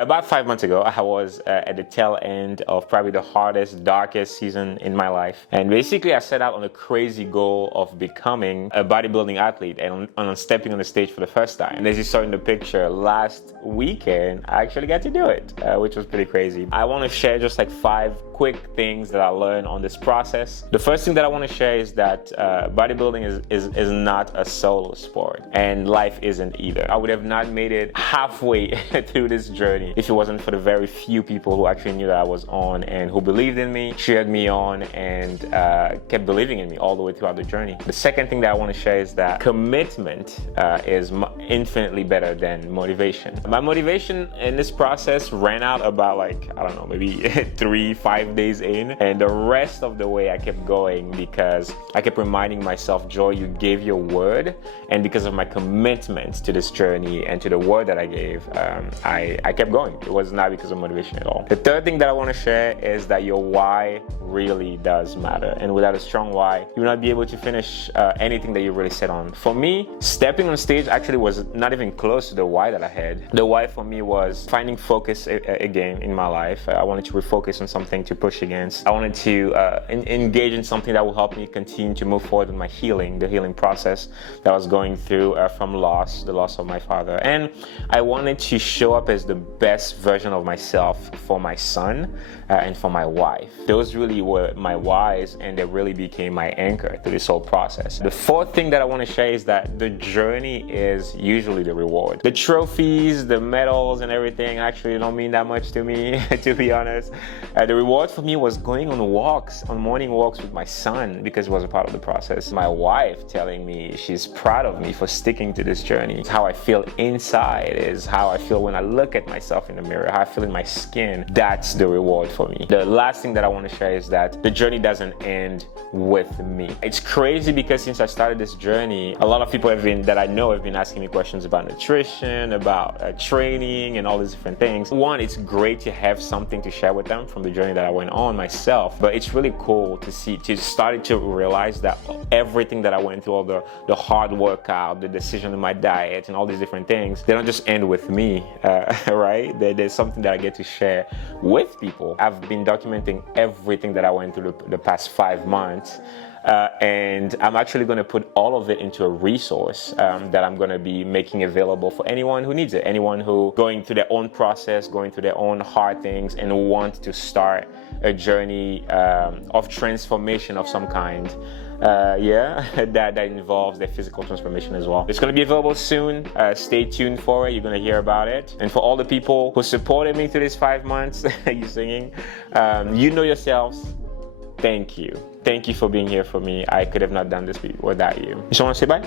About 5 months ago, I was at the tail end of probably the hardest, darkest season in my life. And basically, I set out on a crazy goal of becoming a bodybuilding athlete and on stepping on the stage for the first time. And as you saw in the picture, last weekend, I actually got to do it, which was pretty crazy. I want to share just like 5 quick things that I learned on this process. The first thing that I want to share is that bodybuilding is not a solo sport, and life isn't either. I would have not made it halfway through this journey if it wasn't for the very few people who actually knew that I was on and who believed in me, cheered me on, and kept believing in me all the way throughout the journey. The second thing that I want to share is that commitment is infinitely better than motivation. My motivation in this process ran out about maybe 3-5 days in, and the rest of the way I kept going because I kept reminding myself, Joy, you gave your word, and because of my commitment to this journey and to the word that I gave, I kept going. It was not because of motivation at all. The third thing that I want to share is that your why really does matter, and without a strong why, you will not be able to finish anything that you really set on. For me, stepping on stage actually was not even close to the why that I had. The why for me was finding focus again in my life. I wanted to refocus on something to push against. I wanted to engage in something that will help me continue to move forward with my healing, the healing process that I was going through from the loss of my father. And I wanted to show up as the best version of myself for my son and for my wife. Those really were my whys, and they really became my anchor to this whole process. The fourth thing that I want to share is that the journey is usually the reward. The trophies, the medals, and everything actually don't mean that much to me, to be honest. The reward for me was going on morning walks with my son, because it was a part of the process. My wife telling me she's proud of me for sticking to this journey. It's how I feel inside, is how I feel when I look at myself in the mirror, how I feel in my skin. That's the reward for me. The last thing that I want to share is that the journey doesn't end with me. It's crazy because since I started this journey, a lot of people have been asking me questions about nutrition, about training, and all these different things. One, it's great to have something to share with them from the journey that I went on myself, but it's really cool to start to realize that everything that I went through, all the hard workout, the decision in my diet, and all these different things, they don't just end with me, right? There's something that I get to share with people. I've been documenting everything that I went through the past 5 months. And I'm actually going to put all of it into a resource that I'm going to be making available for anyone who needs it, anyone who going through their own process, going through their own hard things, and want to start a journey of transformation of some kind. That involves their physical transformation as well. It's going to be available soon. Stay tuned for it. You're going to hear about it. And for all the people who supported me through these 5 months, you singing, you know yourselves. Thank you. Thank you for being here for me. I could have not done this without you. You just want to say bye?